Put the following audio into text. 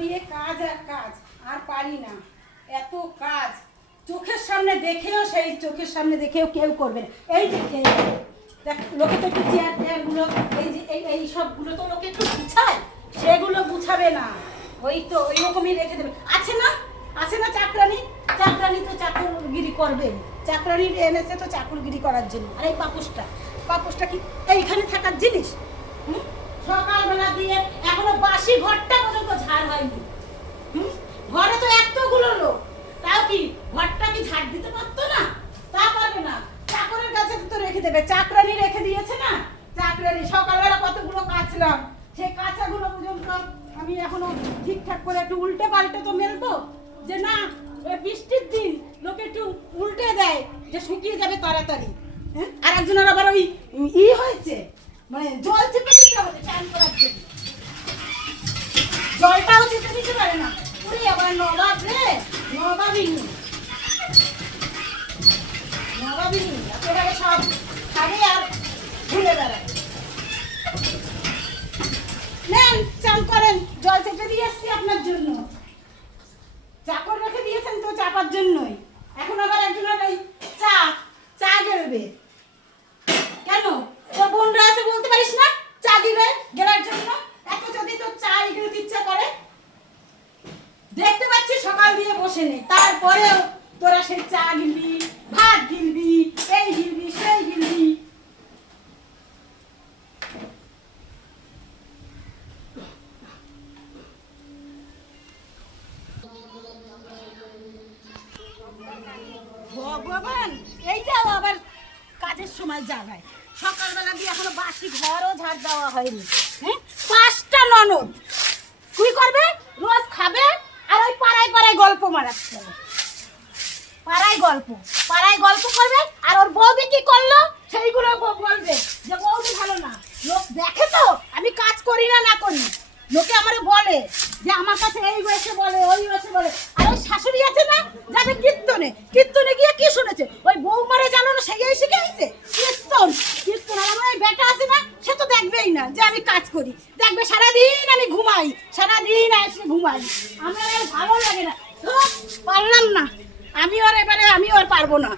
দিয়ে কাজ আর কাজ, আর পারি না। এত কাজ। চোখের সামনে দেখেও সেই চোখের সামনে দেখেও কেউ করবে না। এই যে দেখ, লোকে তো একটু চেয়ার টেয়ারগুলো এই যে, এই এই সবগুলো তো লোকে একটু গুছায়, সেগুলো গুছাবে না। ওই তো ওই রকমই রেখে দেবে। আছে না? আছে না চাকরানি চাকরানি তো চাকরগিরি করবে। চাকরানি এনেছে তো চাকরগিরি করার জন্য। আর এই পাপুসটা পাপুসটা কি এইখানে থাকার জিনিস? হুম? সকালবেলা দিয়ে এখনও বাসি ঘরটা পর্যন্ত হুম? ঘরে তো এতগুলো লোক। তাও কি ঘরটা কি ঝাড় দিতে পারতো না? তা পারবে না। চাকরের কাছে তো রেখে দেবে। চাকরানি রেখে দিয়েছে না? চাকরানি, সকালবেলা কতগুলো কাচলাম। সেই কাঁচাগুলো পর্যন্ত আমি এখনও ঠিকঠাক করে একটু উল্টে পাল্টে তো মেলবো। যে না বৃষ্টির দিন লোকে একটু উল্টে দেয় যে শুকিয়ে যাবে তাড়াতাড়ি। হ্যাঁ? আর একজনের আবার ওই ই হয়েছে মানে জল চেপে দিতে হবে চান করার জন্য জলটাও দিতে দিতে পারে না। পুরি আবার নবাব রে নবাবিনী নবাবিনী একেবারে সব খাবে আর ভুলে বেড়ায় নেন, চান করেন, জল চেপে দিয়ে আসছি আপনার জন্য। চাকর রেখে দিয়েছেন তো চাপার জন্যই এখন আবার একজনের এই চা চা গেলবে কেন তোর বোনরা আছে বলতে পারিস না চা দিবে গেলার জন্য এত যদি তোর চা এগুলো ইচ্ছা করে দেখতে দিয়ে বসে নেই তারপরেও তোরা সেই চা গিলবি, ভাত গিলবি, এই গিলবি, সেই গিলবি। ভগবান, এইটাও আবার কাজের সময় জাগায় সকালবেলা দিয়ে এখনও বাসি ঘরও ঝাড় দেওয়া হয়নি হ্যাঁ? পাঁচটা ননদ তুই করবে রোজ খাবে আর ওই পাড়ায় পাড়ায় গল্প মারাচ্ছে। পাড়ায় গল্প পাড়ায় গল্প করবে আর ওর বৌদি কি করল? সেইগুলো বলবে যে বৌদি ভালো না। লোক দেখে তো, আমি কাজ করি না না করি। লোকে আমার বলে যে আমার কাছে এই বয়সে বলে, ওই বয়সে বলে। আর ওই শাশুড়ি আছে না যাবে কীর্তনে কীর্তনে গিয়ে কি শুনেছে? ওই বৌমারে জানো না সেই শিখে আইছে? কীর্তন কীর্তন আর আমার বেটা আছে না, সে তো দেখবেই না যে আমি কাজ করি। দেখবে সারাদিন আমি ঘুমাই, সারাদিন এসে ঘুমাই। আমার ভালো লাগে না। পারলাম না। আমি ওর এবারে আমি ওর পারব না।